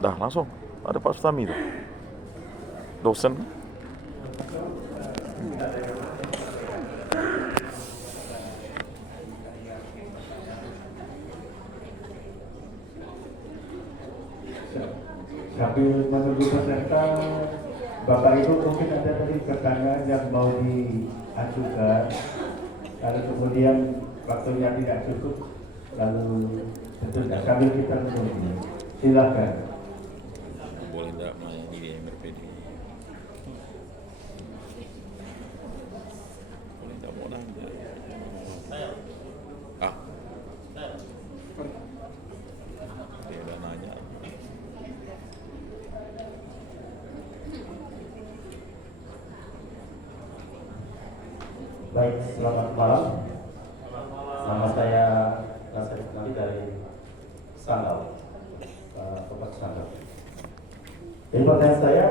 Dah langsung. Ada Pak Sutami tu. Dosen. Sambil menunggu peserta, Bapak Ibu mungkin ada tadi pertanyaan yang mau diajukan, lalu kemudian waktunya tidak cukup, lalu tentu sambil kita menunggu. Silakan. Boleh tak menyanyi dia yang berbeda? Boleh tak mau nanya? Ah, dia dah nanya. Baik, selamat malam. Nama saya Nasir Kembali dari Sanggau, Tempat Sanggau. Jadi pertanyaan saya,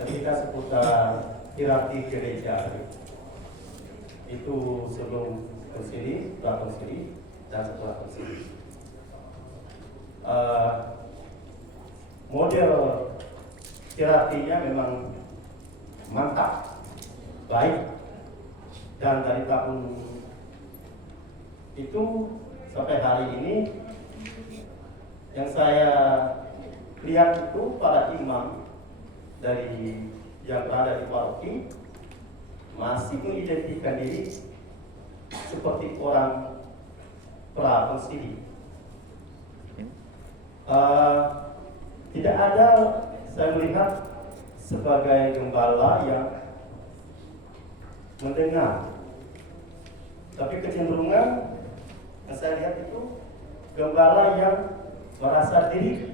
ketika seputar hierarki gereja itu sebelum konsili, setelah konsili, dan setelah konsili, model hierarkinya memang mantap, baik, dan dari tahun itu sampai hari ini yang saya lihat itu para imam dari yang berada di paroki masih mengidentikan diri seperti orang prakonsili. Tidak ada saya melihat sebagai gembala yang mendengar, tapi kecenderungan yang saya lihat itu gembala yang merasa diri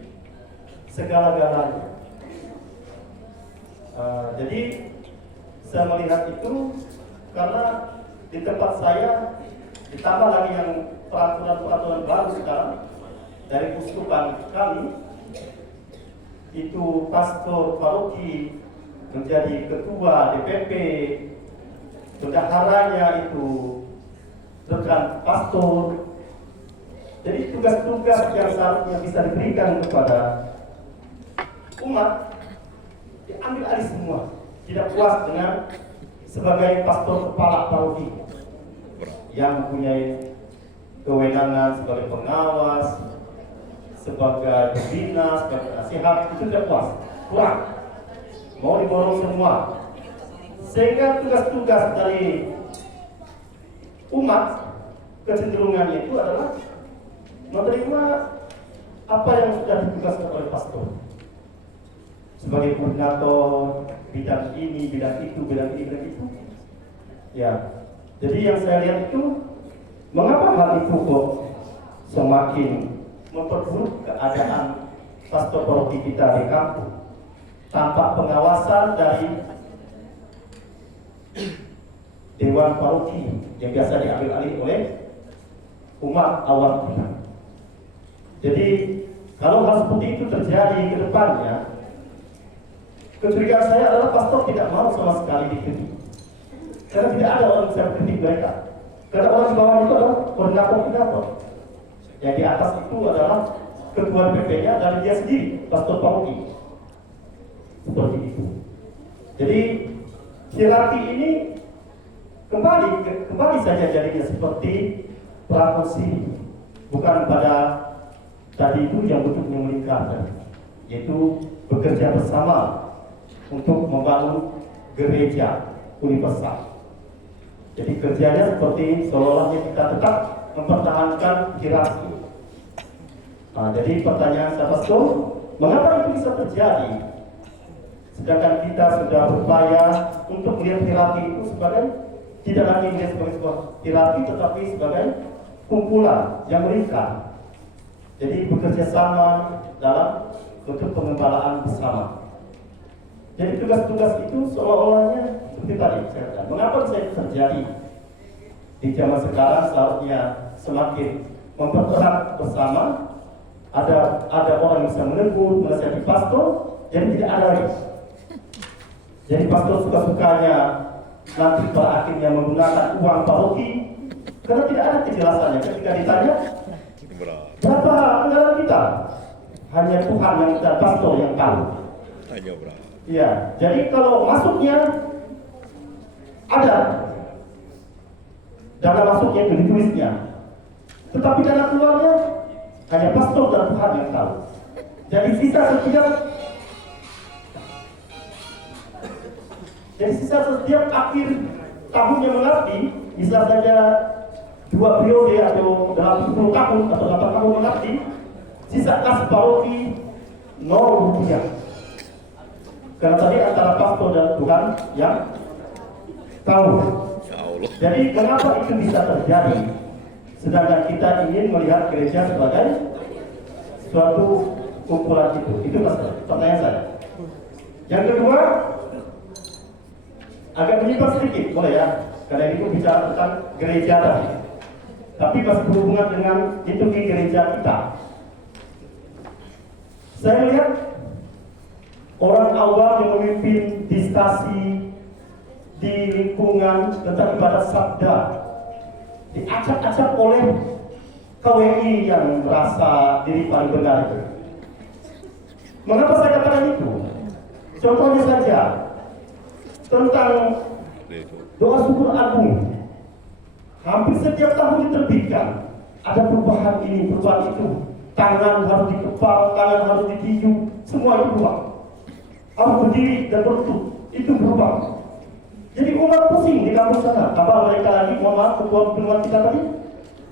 segala-galanya. Jadi saya melihat itu karena di tempat saya ditambah lagi yang peraturan-peraturan baru sekarang dari uskupan kami, itu pastor paroki menjadi ketua DPP, bendaharanya itu rekan pastor. Jadi tugas-tugas yang seharusnya bisa diberikan kepada umat diambil alih semua. Tidak puas dengan sebagai pastor kepala paroki yang mempunyai kewenangan sebagai pengawas, sebagai pembina, sebagai nasihat, itu tidak puas, kurang, mau diborong semua. Sehingga tugas-tugas dari umat kecenderungannya itu adalah menerima apa yang sudah ditugaskan oleh pastor sebagai koordinator bidang ini, bidang itu, bidang ini, bidang itu. Ya, jadi yang saya lihat itu mengapa hal itu kok semakin memperburuk keadaan pastor paroki kita di kampung tanpa pengawasan dari dewan paroki yang biasa diambil alih oleh umat awam kita. Jadi kalau hal seperti itu terjadi ke depannya, kecurigaan saya adalah pastor tidak mau sama sekali dikritik, karena tidak ada orang yang bisa mengkritik mereka. Karena orang di bawah itu adalah koordinator. Yang di atas itu adalah ketua DPP-nya dan dia sendiri, pastor paroki. Seperti itu. Jadi hierarki ini kembali saja jadinya seperti prakonsili, bukan pada tadi itu yang bentuknya melingkar, yaitu bekerja bersama untuk membangun gereja universal. Jadi kerjanya seperti seolah-olah kita tetap mempertahankan hierarki. Nah, jadi pertanyaan saya pastor, mengapa itu bisa terjadi? Sedangkan kita sudah berupaya untuk melihat hierarki itu sebagai, tidak lagi melihat sebagai sebuah hierarki, tetapi sebagai kumpulan yang melingkar. Jadi bekerja sama dalam bentuk pengembalaan bersama. Jadi tugas-tugas itu seolah-olahnya seperti tadi saya katakan, mengapa bisa itu terjadi? Di zaman sekarang seharusnya semakin mempererat bersama. Ada orang yang bisa menegur, menasihati pastor, jadi tidak ada lagi. Jadi pastor suka-sukanya nanti pada akhirnya menggunakan uang paroki karena tidak ada kejelasannya. Ketika ditanya berapa anggaran kita, hanya Tuhan yang dan pastor yang tahu. Tanya berapa? Iya, jadi kalau masuknya ada dana masuknya itu ditulisnya, tetapi dana keluarnya hanya pastor dan Tuhan yang tahu. Jadi sisa setiap akhir tahunnya mengabdi, bisa saja 2 periode atau dalam 10 tahun atau 8 tahun mengabdi, sisa kas paroki 0 rupiah. Karena tadi antara pastor dan Tuhan yang tahu. Ya Allah. Jadi mengapa itu bisa terjadi? Sedangkan kita ingin melihat gereja sebagai suatu kumpulan itu. Itu pertanyaan saya. Yang kedua, agak menyimpang sedikit, boleh ya? Karena ini pun bicara tentang gereja tadi. Tapi masih berhubungan dengan liturgi gereja kita. Saya melihat orang awam yang memimpin di stasi, di lingkungan tentang ibadat sabda, diacak-acak oleh KWI yang merasa diri paling benar itu. Mengapa saya katakan itu? Contohnya saja tentang doa syukur agung. Hampir setiap tahun diterbitkan, ada perubahan ini, perubahan itu. Tangan harus dikepal, tangan harus ditiup, semua itu berubah. Harus berdiri dan berlutut, itu berubah. Jadi umat pusing di kampung sana. Apa mereka lagi, mohon maaf, ketua kita tadi,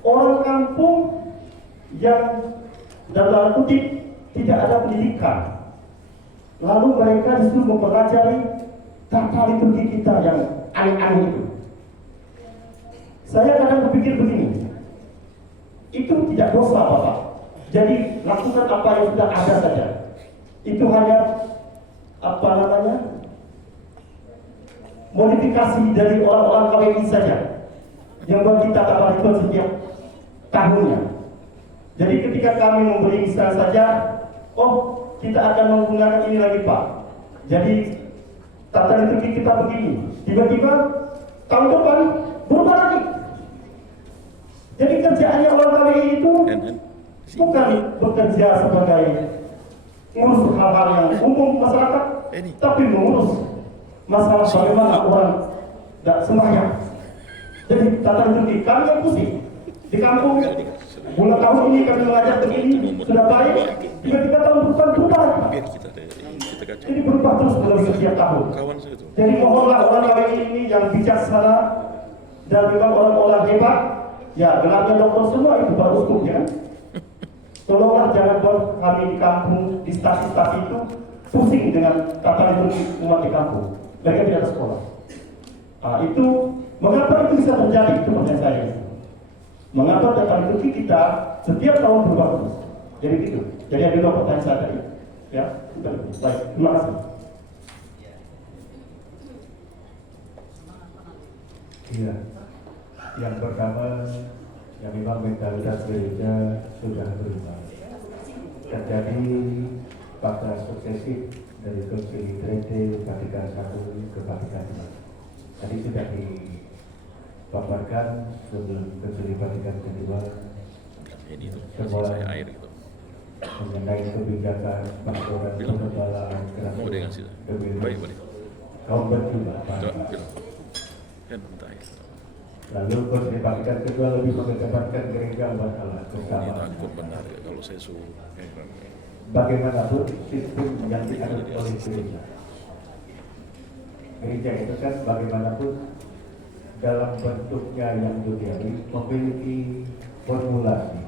orang kampung yang dalam tanda kutip tidak ada pendidikan. Lalu mereka disuruh mempelajari tata liturgi kita yang aneh-aneh itu. Saya kadang berpikir begini, itu tidak dosa Bapak. Jadi lakukan apa yang sudah ada saja. Itu hanya modifikasi dari orang-orang KWI saja yang buat kita kapal itu setiap tahunnya. Jadi ketika kami memberi misalnya saja, oh kita akan menggunakan ini lagi Pak. Jadi tata liturgi kita begini. Tiba-tiba tahun depan berubah lagi. Jadi kerjaannya orang KWI itu bukan bekerja sebagai ngurus hal-hal yang umum masyarakat, tapi mengurus masalah bagaimana orang tidak sembahyang. Jadi tata liturgi kami yang pusing di kampung. Bulan tahun ini kami mengajar begini sudah baik, tiba-tiba tahun depan berubah. Jadi berubah terus dalam setiap tahun. Jadi mohonlah orang KWI ini yang bijaksana dan memang orang-orang hebat. Ya, gelarnya dokter semua itu baru uskup ya. Tolonglah jangan buat kami di kampung, di stasi-stasi itu pusing dengan tata liturgi umat di kampung. Mereka tidak ada sekolah. Nah, itu mengapa itu bisa terjadi? Itu pertanyaan saya. Mengapa tata liturgi kita setiap tahun berubah terus? Jadi gitu. Jadi ada dua pertanyaan saya tadi. Ya, baik. Terima kasih. Iya. Yang pertama, yang memang mentalitas gereja sudah berubah. Terjadi fakta sukesif dari Konsili Trente, Vatikan I ke Vatikan II. Tadi sudah dipaparkan sebelum Konsili Vatikan II semua mengenai kebijakan pastoral kekebalan kerajaan kaum berjumlah. Lalu Konsili Vatikan II lebih mengedepankan gereja umat Allah bersama. Kalau saya suruh Bagaimanapun sistem yang dianut oleh gereja. Gereja itu kan bagaimanapun dalam bentuknya yang duniawi memiliki formulasi.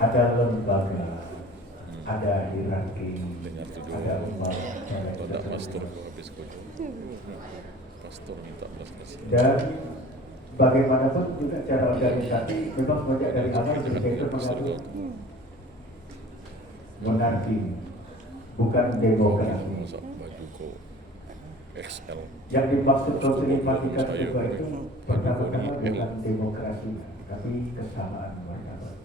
Ada lembaga, ada hierarki, ada umat, dan bagaimanapun juga cara organisasi memang banyak dari awal ketika itu mengatur monarki, bukan demokrasi. Yang dimaksud Konsili Vatikan II itu pertama-tama bukan demokrasi, tapi kesamaan martabat.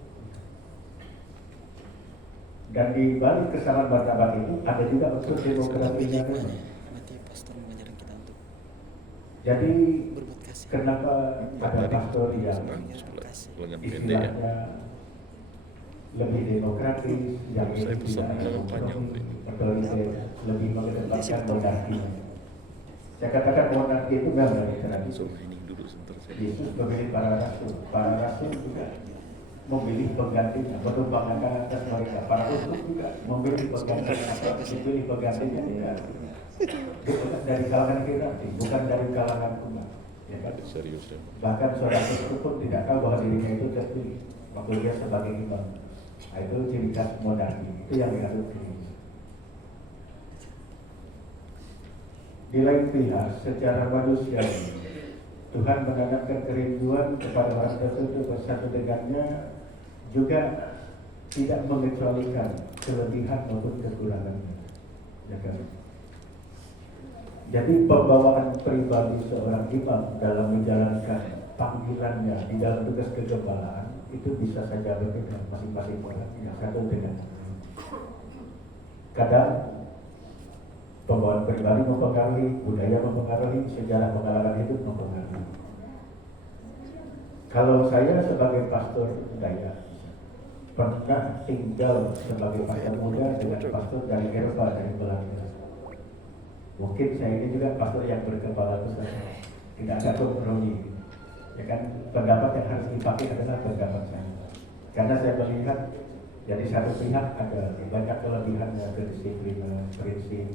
Dan di balik kesamaan martabat itu ada juga unsur demokrasinya. Jadi kenapa ada pastor yang istilahnya lebih demokratis, yang Saya ini pesan tidak ada dalam panjang kompromi, ini. otoriter, lebih mengedepankan monarki. Saya katakan monarki itu memang dari tradisi. So ini duduk sebentar saya. Yesus memilih para rasul juga memilih penggantinya, menumpangkan atas mereka. Para rasul juga memilih penggantinya, memilih penggantinya tidak. Bukan dari kalangan hierarki, bukan dari kalangan umat. Ya kan? Serius ya. Bahkan seorang Kristen pun tidak tahu bahwa dirinya itu terpilih, waktu dia sebagai imam. Nah, itu ciri khas monarki, itu yang dianut Kristus. Di lain pihak, secara manusiawi, Tuhan menanamkan kerinduan kepada orang tertentu bersatu dengannya, juga tidak mengecualikan kelebihan maupun kekurangannya. Ya kan? Jadi pembawaan pribadi seorang imam dalam menjalankan panggilannya di dalam tugas kegembalaan itu bisa saja berbeda masing-masing orang yang satu dengan yang lain. Kadang pembawaan pribadi mempengaruhi, budaya mempengaruhi, sejarah pengalaman hidup mempengaruhi. Kalau saya sebagai pastor Dayak pernah tinggal sebagai pastor muda dengan pastor dari Eropa, dari Belanda. Mungkin saya ini juga pastor yang berkepala besar, tidak ada kompromi. Ya kan, pendapat yang harus dipakai adalah pendapat saya. Karena saya melihat jadi satu pihak ada banyak kelebihannya, kedisiplinan, prinsip,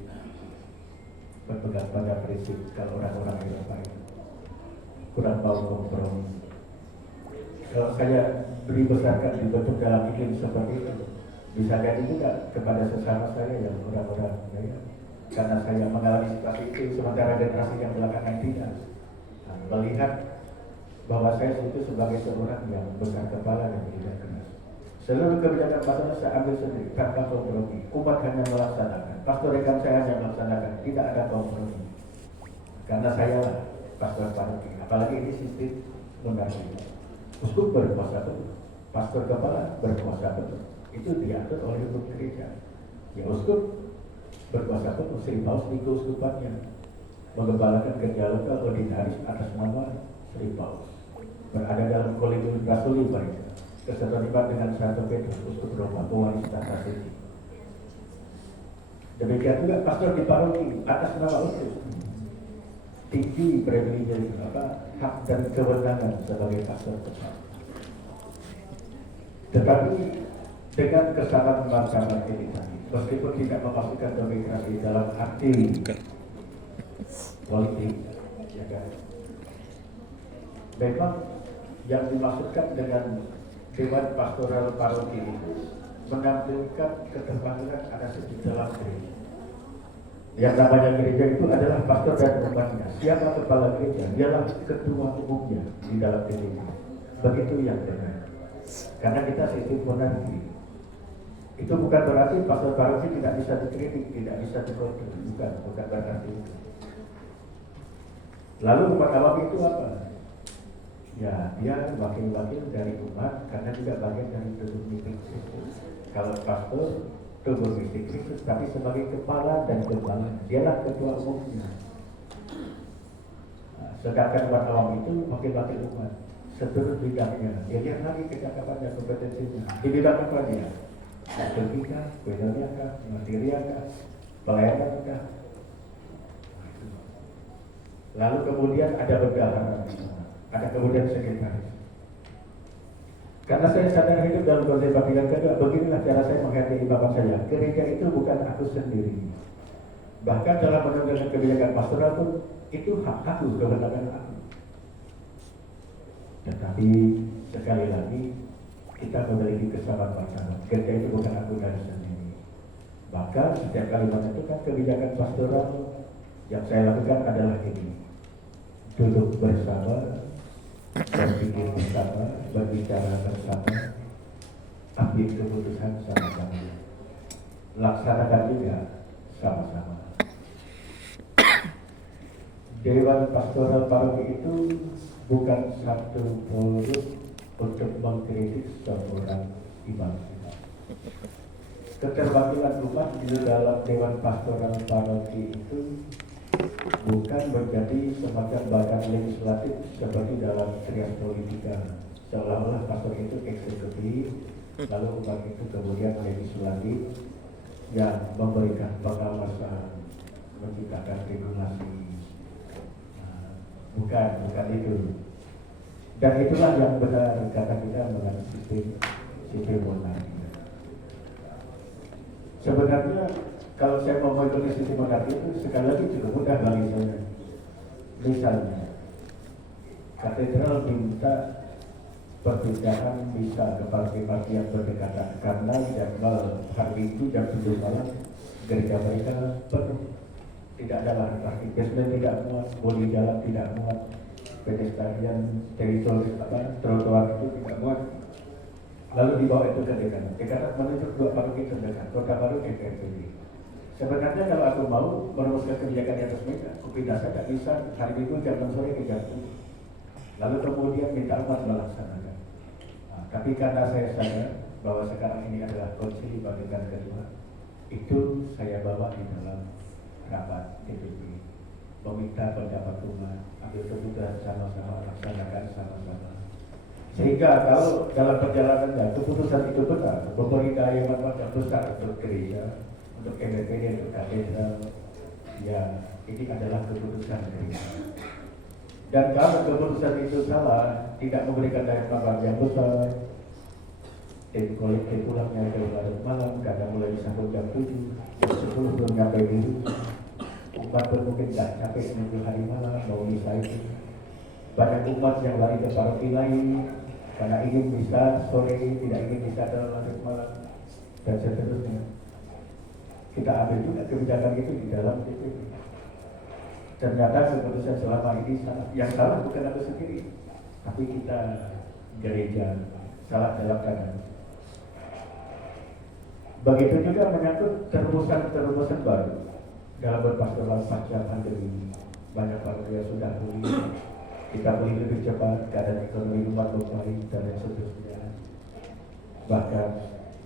berpegang pada prinsip. Kalau orang-orang Eropa itu kurang mau kompromi. Kalau saya dibesarkan dibentuk dalam iklim seperti itu, bisa jadi juga kepada sesama saya yang orang-orang ya, karena saya mengalami situasi itu, sementara generasi yang belakangan tidak. Nah, melihat bahwa saya itu sebagai seorang yang besar kepala dan tidak keras. Seluruh kebijakan pastor saya ambil sendiri tanpa kompromi. Umat hanya melaksanakan, pastor rekan saya hanya melaksanakan, tidak ada kompromi. Karena saya lah pastor paroki, apalagi ini sistem monarki. Uskup berkuasa penuh, pastor kepala berkuasa penuh. Itu diatur oleh hukum gereja. Ya uskup berkuasa penuh, Sri Paus di keuskupannya menggembalakan kerja lokal ordinaris atas nama Sri Paus. Berada dalam kolegium rasuli mereka, keterlibat dengan Santo Petrus, uskup Roma, pewaris tata suci. Demikian juga pastor di paroki atas nama uskup. Tinggi privilege hak dan kewenangan sebagai pastor kepala. Tetapi dengan kesamaan martabat ini tadi, meskipun tidak memasukkan demokrasi dalam arti politik, ya kan? Memang yang dimaksudkan dengan Dewan Pastoral Paroki itu menampilkan keterwakilan ada di dalam gereja. Yang namanya gereja itu adalah pastor dan umatnya. Siapa kepala gereja? Dialah ketua umumnya di dalam gereja. Begitu yang benar. Karena kita sistem monarki. Itu bukan berarti pastor paroki tidak bisa dikritik, tidak bisa dikontrol. Bukan berarti itu. Lalu umat awam itu apa? Ya, dia wakil-wakil dari umat karena juga bagian dari tubuh Kristus. Kalau pastor tubuh Kristus, tapi sebagai kepala dan gembala, dialah ketua umumnya. Nah, sedangkan umat awam itu wakil-wakil umat, seluruh bidangnya. Dia lihat lagi kecakapannya, kompetensinya. Di bidang apa dia? Liturgika, koinonia, material, pelayanan. Lalu kemudian ada bendahara, ada kemudian sekretaris. Karena saya sadar hidup dalam konsep panggilan kedua, beginilah cara saya menghayati bapak saya. Gereja itu bukan aku sendiri. Bahkan dalam menentukan kebijakan pastoral pun itu hak aku, kewenangan aku. Tetapi sekali lagi kita memiliki kesamaan martabat. Gereja itu bukan aku dari sendiri. Bahkan setiap kali menentukan kebijakan pastoral yang saya lakukan adalah ini: duduk bersama, berpikir bersama, berbicara bersama, ambil keputusan sama-sama, laksanakan juga sama-sama. Dewan Pastoral Paroki itu bukan satu forum untuk mengkritik seorang imam. Keterwakilan umat di dalam Dewan Pastoral Paroki itu bukan menjadi semacam badan legislatif seperti dalam trias politika, seolah-olah pastor itu eksekutif, Lalu umat itu kemudian menjadi Sulangi yang memberikan pengawasan, menciptakan regulasi. Bukan itu. Dan itulah yang benar kata kita mengenai sistem monarki. Sebenarnya kalau saya mau mengikuti sistem monarki itu sekali lagi cukup mudah bagi saya. Misalnya, katedral minta perpindahan bisa ke partai-partai yang berdekatan karena hari itu jam 7 malam gereja mereka penuh. Tidak ada lahan parkir, basement tidak muat, bodi jalan tidak muat, pedestrian teritori trotoar itu tidak muat. Lalu dibawa itu ke Dekatan menunjuk 2 paroki terdekat, Kota Baru ke KPD. Sebenarnya kalau aku mau merumuskan kebijakan di atas meja, aku pindah saja bisa hari Minggu jam 6 sore ke jam 7. Lalu kemudian minta umat melaksanakan. Tapi karena saya sadar bahwa sekarang ini adalah konsili Vatikan kedua, itu saya bawa di dalam rapat DPP, meminta pendapat umat, ambil keputusan sama-sama, laksanakan sama-sama. Sehingga kalau dalam perjalanannya keputusan itu benar, memberi daya manfaat yang besar untuk gereja, untuk MPD, untuk katedral, ya ini adalah keputusan gereja. Dan kalau keputusan itu salah, tidak memberikan daya manfaat yang besar, tim kolektif pulangnya ke larut malam, kadang mulai disambut jam 7, jam 10 belum nyampe dulu. Umat pun mungkin tidak capek menunggu hari malam, mau misa itu. Banyak umat yang lari ke paroki lain, karena ingin misa sore, tidak ingin misa dalam larut malam, dan seterusnya. Kita ambil juga kebijakan itu di dalam DPP. Ternyata keputusan selama ini salah. Yang salah bukan aku sendiri, tapi kita gereja salah dalam kanan. Begitu juga menyangkut terobosan baru dalam berpastoral pasca pandemi. Banyak paroki yang sudah pulih, kita pulih lebih cepat, keadaan ekonomi umat membaik dan lain seterusnya. Bahkan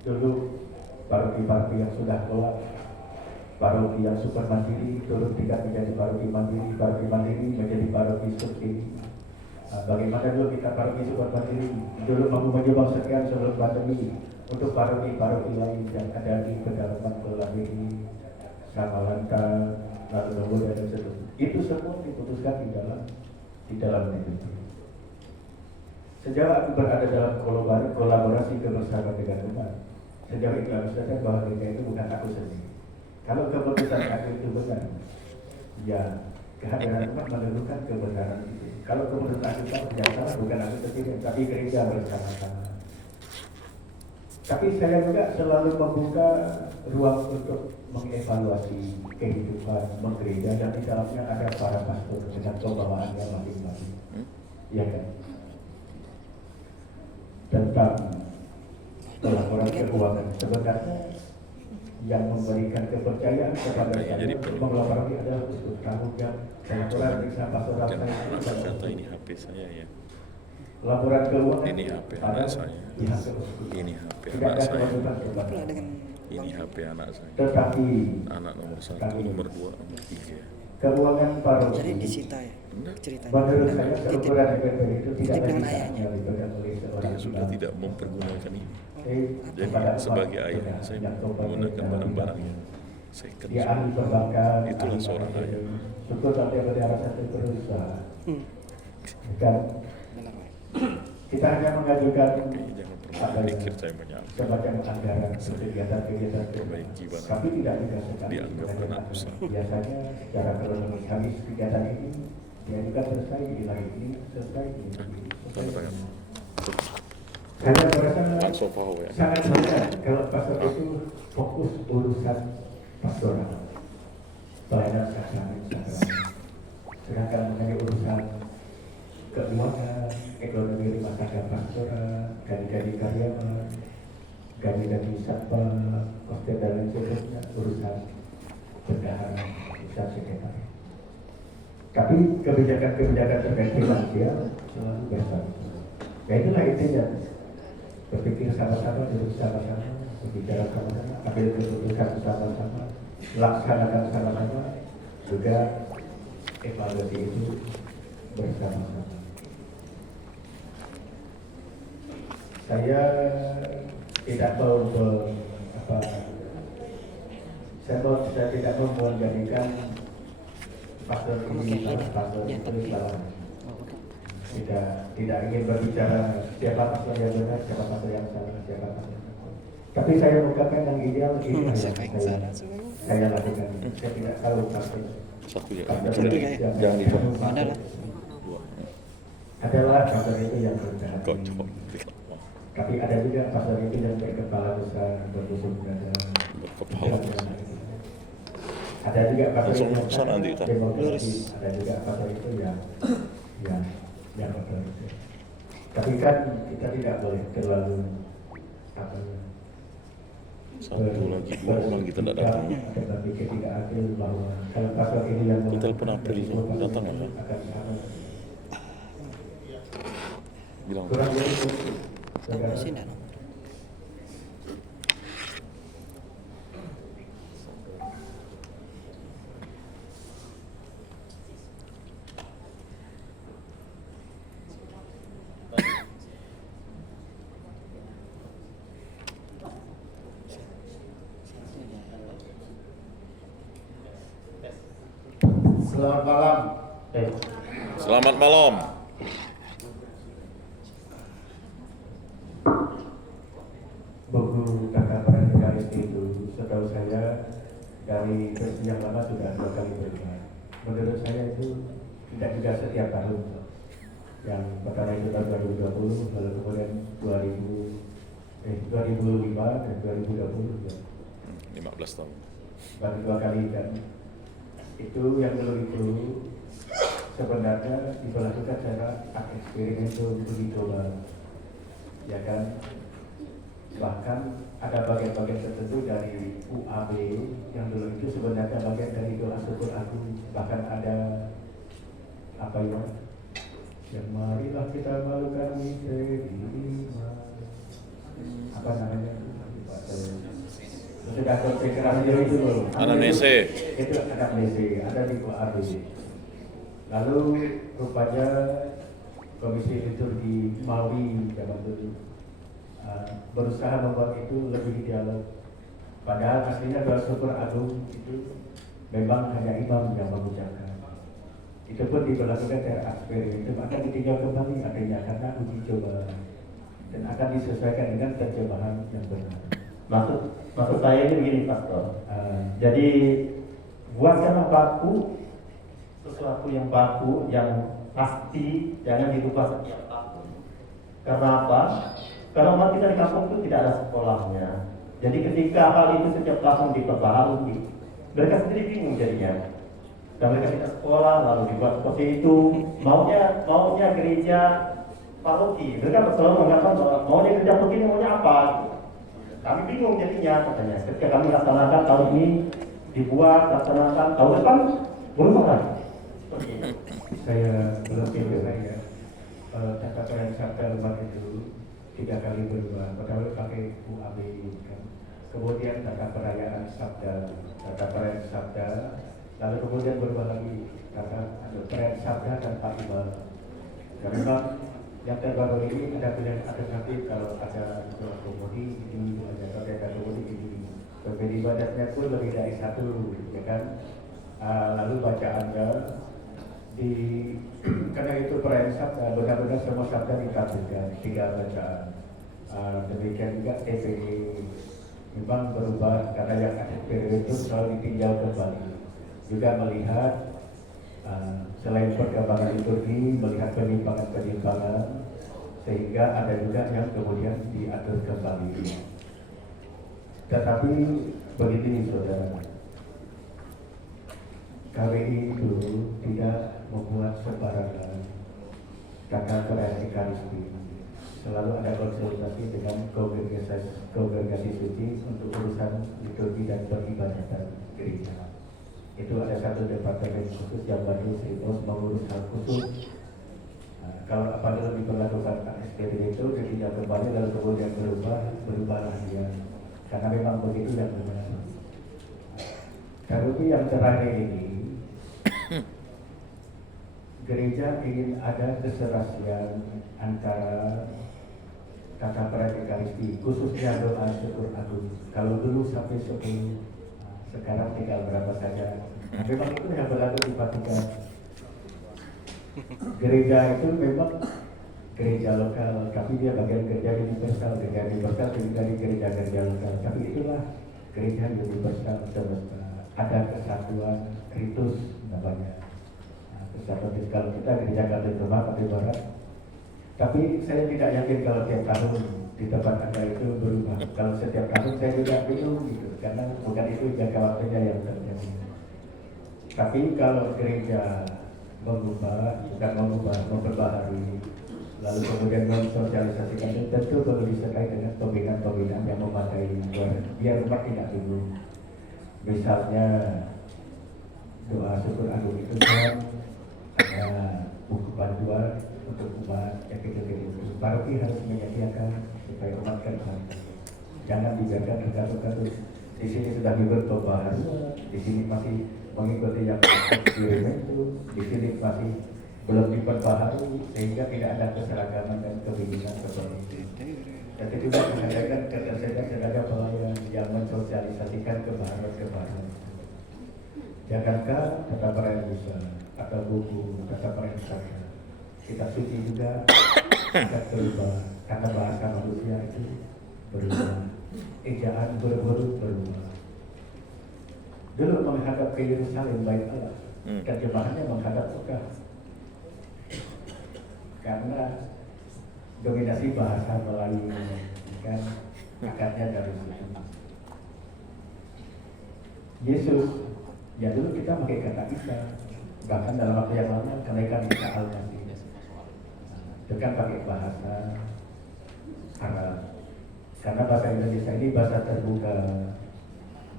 dulu paroki-paroki yang sudah keluar, paroki yang super mandiri turun tingkat menjadi paroki mandiri menjadi paroki subsidi. Bagaimana dulu kita paroki super mandiri, dulu mampu menyumbang sekian sebelum pandemi untuk paroki-paroki lain yang ada di pedalaman Pulau ini, Samalanta, lalu kemudian dan seterusnya. Itu semua diputuskan di dalam DPP. Sejauh aku berada dalam kolaborasi kebersamaan dengan umat, sejauh itu harus sadar bahwa gereja itu bukan aku sendiri. Kalau keputusan aku itu benar, ya kehadiran umat menentukan kebenaran itu. Kalau keputusan aku tidak salah, bukan aku sendiri, tapi gereja bersama-sama. Tapi saya juga selalu membuka ruang untuk mengevaluasi kehidupan menggereja dan di dalamnya ada para pastor dengan pembawaannya masing-masing. Ya kan? Tentang laporan keuangan sebenarnya yang memberikan kepercayaan kepada saya mengelola ini adalah untuk tanggung jawab laporan periksa pastoral saya. Kata ini HP saya ya. Laporan keuangan ini HP anak saya. Ini HP anak saya. Ini HP anak saya. Tetapi anak nomor 1, nomor 2, nomor 3. Keuangan paroki. Jadi disita ya ceritanya. Menurut saya keuangan DPP itu tidak dengan bisa ayahnya. dipegang oleh seorang Dia sudah imam. tidak mempergunakan ini. Jadi Kepada sebagai umat ayah saya yang tobat menggunakan dan barang-barang yang second. dia ahli perbankan, Itulah ahli seorang bank, ayah. syukur sampai bendera satu berusaha. Dan Benar, Pak. kita hanya mengajukan Jadi jangan pernah pikir saya menyangka semacam anggaran kegiatan perbaiki barang. tapi tidak juga sekali Dianggap anak usaha. biasanya secara kronologis habis kegiatan ini dia juga selesai di lagi ini selesai di Tanda tangan. saya merasa Langsung paham ya. sangat mudah kalau pastor itu fokus urusan pastoral pelayanan sakramen. Sedangkan mengenai urusan keuangan, ekonomi rumah tangga pastoral, gaji-gaji karyawan, gaji-gaji satpam, kostum dan lain sebagainya, urusan bendahara, urusan sekretariat. Tapi kebijakan-kebijakan terkait finansial selalu bersama. Ya itulah intinya. Berpikir sama-sama, duduk sama-sama, berbicara sama-sama, ambil keputusan sama-sama, laksanakan sama-sama, juga evaluasi itu bersama-sama. Saya tidak mau apa, saya tidak mau menjadikan pastor ini salah, pastor itu salah. Tidak ingin berbicara siapa pastor yang benar, siapa pastor yang salah, siapa pastor yang salah. Tapi saya mengungkapkan yang ideal ini saya lakukan. Saya tidak tahu pastor. Satu ya. Pastor yang Jangan dicoba. Ada lah. adalah pastor itu yang rendah. Kocok. Tapi ada juga pastor itu yang berkepala besar, bermusuh dada. Berkepala besar. Ada juga pastor Langsung yang kesana nanti, Ustaz. demokrasi. Ada juga pastor itu yang otoriter. Tapi kan kita tidak boleh terlalu apa ya, Satu lagi, dua orang kita tidak datang. tetapi tidak adil bahwa kalau pastor ini yang Kita telepon April itu, datang apa? akan Bilang. kurang lebih saudara. Sini ada. Selamat malam. Selamat malam. Buku kakak Pranikalis itu setahu saya dari versi yang lama sudah 2 kali berubah. Menurut saya itu tidak juga setiap tahun. Yang pertama itu tahun 2020, lalu kemudian 2005 dan 2020 ya. 15 tahun. Baru 2 kali kan. Itu yang dulu itu sebenarnya diberlakukan secara eksperimen itu uji coba, ya kan. Bahkan ada bagian-bagian tertentu dari UAB yang dulu itu sebenarnya bagian dari doa syukur agung. Bahkan ada apa ya, yang marilah kita melakukan misteri apa namanya, sudah konsekrasi itu loh. Anamnese. Itu anamnese, ada di UAB. Lalu rupanya Komisi Liturgi Maui zaman dulu berusaha membuat itu lebih dialog. Padahal aslinya doa syukur agung itu memang hanya imam yang mengucapkan. Itu pun diberlakukan secara eksperimen, itu akan ditinjau kembali artinya karena uji coba dan akan disesuaikan dengan terjemahan yang benar. Maksud saya ini begini, Pastor. Jadi buatkanlah baku sesuatu yang baku, yang pasti, jangan dirubah setiap tahun. Karena apa? Karena umat kita di kampung itu tidak ada sekolahnya. Jadi ketika hal itu setiap tahun diperbaharui, mereka sendiri bingung jadinya. Dan mereka tidak sekolah, lalu dibuat seperti itu. Maunya gereja paroki. Mereka selalu mengatakan bahwa maunya gereja paroki ini maunya apa? Kami bingung jadinya katanya. Ketika kami laksanakan tahun ini dibuat, laksanakan tahun depan berubah lagi. Saya belum tidur saya tata perayaan sabda umat itu 3 kali berubah. Pertama pakai UAB kan. Kemudian tata perayaan sabda, lalu kemudian berubah lagi tata perayaan sabda dan imam. Dan memang yang terbaru ini ada pilihan alternatif kalau ada komodi ini, ada komodi ini. Berbeda ibadatnya pun lebih dari 1, ya kan. Lalu bacaannya karena itu perayaan sabda, benar-benar semua sabda ditampilkan 3 bacaan. Demikian juga TPD memang berubah karena yang TPD itu selalu ditinjau kembali. Juga melihat selain perkembangan liturgi, melihat penyimpangan-penyimpangan, sehingga ada juga yang kemudian diatur kembali. Tetapi begini saudara, KWI itu tidak membuat sembarangan tata perayaan Ekaristi. Selalu ada konsultasi dengan kongregasi suci untuk urusan liturgi dan peribadatan gereja. Itu ada satu departemen khusus yang baru mengurus hal khusus. Kalau apabila diperlakukan SPD itu ditinjau kembali lalu kemudian berubahlah dia. Karena memang begitu yang benar. Tapi yang terakhir ini, gereja ingin ada keserasian antara tata Ekaristi, khususnya doa syukur agung. Kalau dulu sampai 10, sekarang tinggal berapa saja. Memang itu yang berlaku di Vatikan. Gereja itu memang gereja lokal, tapi dia bagian gereja universal. Gereja universal terdiri dari gereja-gereja lokal, tapi itulah gereja universal semesta. Ada kesatuan ritus namanya. Kesatuan ritus. Kalau kita gereja Katolik Roma Katolik Barat, tapi saya tidak yakin kalau tiap tahun di tempat Anda itu berubah. Kalau setiap tahun saya juga bingung gitu, karena bukan itu jangka waktunya yang terjadi. Tapi kalau gereja mengubah, bukan mengubah, memperbaharui, lalu kemudian mensosialisasikan itu tentu perlu disertai dengan pembinaan-pembinaan yang memadai biar umat tidak bingung. Misalnya doa syukur agung itu kan ada buku panduan untuk umat yang gitu-gitu. Paroki harus menyediakan supaya umat kan jangan dibiarkan tergatur-gatur. Di sini sudah dibuat pembaharuan, di sini masih mengikuti yang itu, di sini masih belum diperbaharui sehingga tidak ada keseragaman dan kebingungan seperti itu. Jadi juga mengadakan ketersediaan tenaga pelayan yang mensosialisasikan kebaharuan-kebaharuan. Jangankan tata perayaan busa atau buku tata perayaan saja, kitab suci juga akan berubah karena bahasa manusia itu berubah, ejaan berhuruf berubah. Dulu menghadap ke Yerusalem bait Allah, terjemahannya menghadap Mekah. Karena dominasi bahasa Melayu kan akarnya dari situ. Yesus, ya dulu kita pakai kata Isa, bahkan dalam waktu yang lama kenaikan Isa Al-Masih. Itu kan pakai bahasa Arab. Karena bahasa Indonesia ini bahasa terbuka,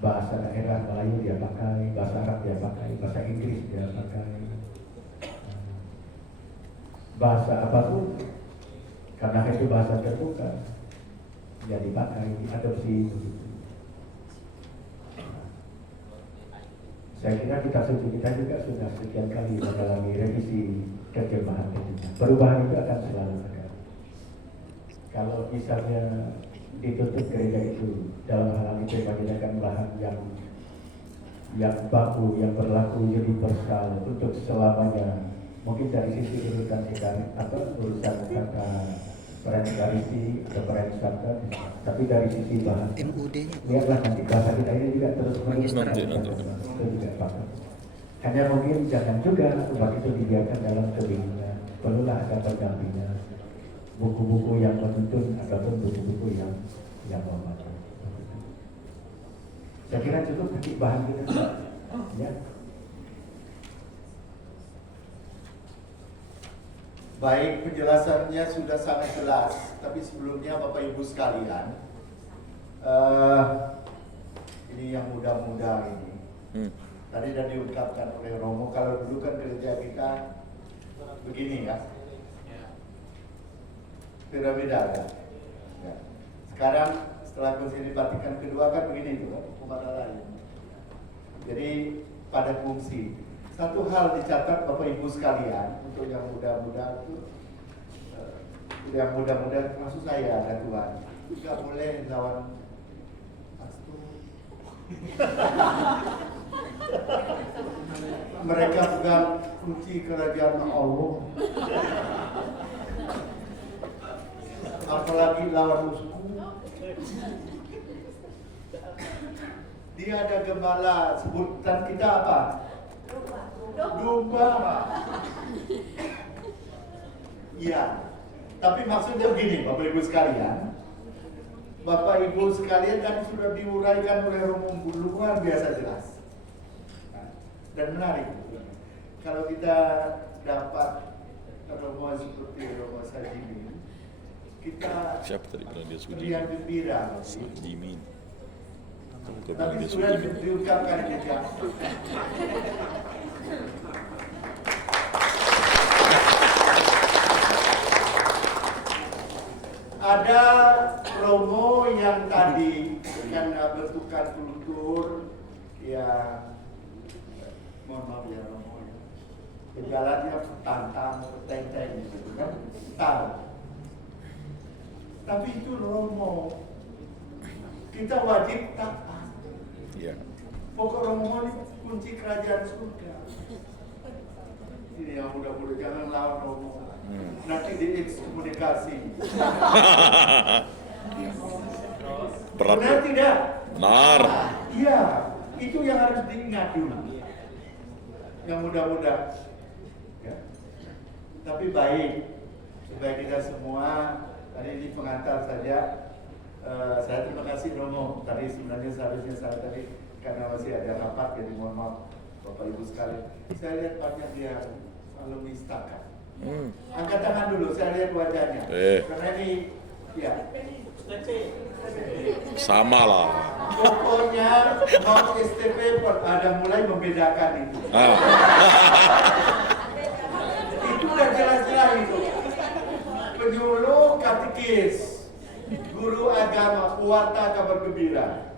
bahasa daerah Melayu dia pakai, bahasa Arab dia pakai, bahasa Inggris dia pakai, bahasa apapun, karena itu bahasa terbuka, dia dipakai, diadopsi. Saya kira kitab suci kita juga sudah sekian kali mengalami revisi terjemahan. Perubahan itu akan selalu ada. Kalau misalnya ditutup gereja itu dalam hal itu menyediakan lahan yang baku, yang berlaku universal untuk selamanya. Mungkin dari sisi urusan urusan kata peran ekaristi atau peran wisata, tapi dari sisi bahasa, lihatlah nanti bahasa kita ini juga terus meningkat. Itu juga paham. Hanya mungkin jangan juga umat itu dibiarkan dalam kebingungan. Perlulah ada pendampingan, buku-buku yang menuntun ataupun buku-buku yang membantu. Saya kira cukup nanti bahan kita, ya. Baik, penjelasannya sudah sangat jelas. Tapi sebelumnya Bapak Ibu sekalian, ini yang muda-muda ini. Tadi sudah diungkapkan oleh Romo, kalau dulu kan gereja kita begini ya, beda-beda ya. Sekarang setelah Konsili Vatikan kedua kan begini juga, umat lain. Jadi pada fungsi. Satu hal dicatat Bapak Ibu sekalian, untuk yang muda-muda itu, yang muda-muda maksud saya ada Tuhan, nggak boleh lawan pastor. Mereka pegang kunci kerajaan Allah, apalagi lawan musuh. Dia ada gembala, sebutan kita apa? Domba. Iya. Tapi maksudnya begini, Bapak Ibu sekalian. Bapak Ibu sekalian kan sudah diuraikan oleh Romo luar biasa jelas. Dan menarik. Kalau kita dapat Romo seperti Romo Sajimin, kita Siapa tadi bilang dia Sujimin? terlihat gembira. Sujimin. Tapi sudah diungkapkan juga. Ada Romo yang tadi dengan bertukar kultur, ya mohon maaf ya Romo, gejalanya tantang, tenteng gitu kan, tahu. Tapi itu Romo. Kita wajib taat. Iya. Pokok Romo ini kunci kerajaan surga. Ini yang muda-muda jangan lawan Romo. Nanti diekskomunikasi. Berat. Benar tidak? Benar. Iya, itu yang harus diingat dulu. Yang muda-muda. Ya. Tapi baik, supaya kita semua, tadi ini pengantar saja. Saya terima kasih Romo. Tadi sebenarnya seharusnya saya tadi karena masih ada rapat, jadi mohon maaf Bapak Ibu sekalian. Saya lihat banyak yang alumni Staka. Angkat tangan dulu, saya lihat wajahnya. Karena ini, ya. Sama lah. Pokoknya mau STP ada mulai membedakan itu. Itu udah jelas-jelas itu. Penyuluh katekis, guru agama, pewarta kabar gembira.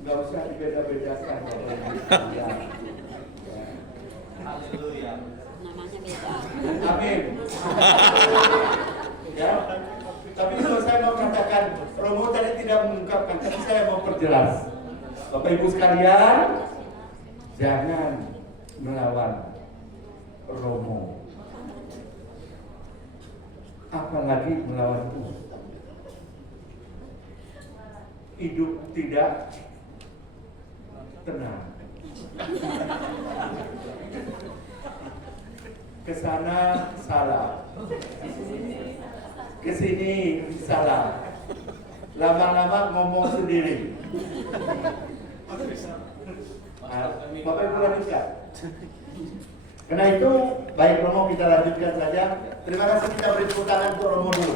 Enggak usah dibeda-bedakan. Haleluya. Namanya beda. Amin. Ya. Tapi kalau saya mau katakan, Romo tadi tidak mengungkapkan, tapi saya mau perjelas. Bapak Ibu sekalian, jangan melawan Romo. Apalagi melawan Tuhan. Hidup tidak tenang. Kesana salah, kesini salah, lama-lama ngomong sendiri. Bapak Ibu lanjutkan. Karena itu, baik Romo kita lanjutkan saja. Terima kasih, kita beri tepuk tangan untuk Romo dulu.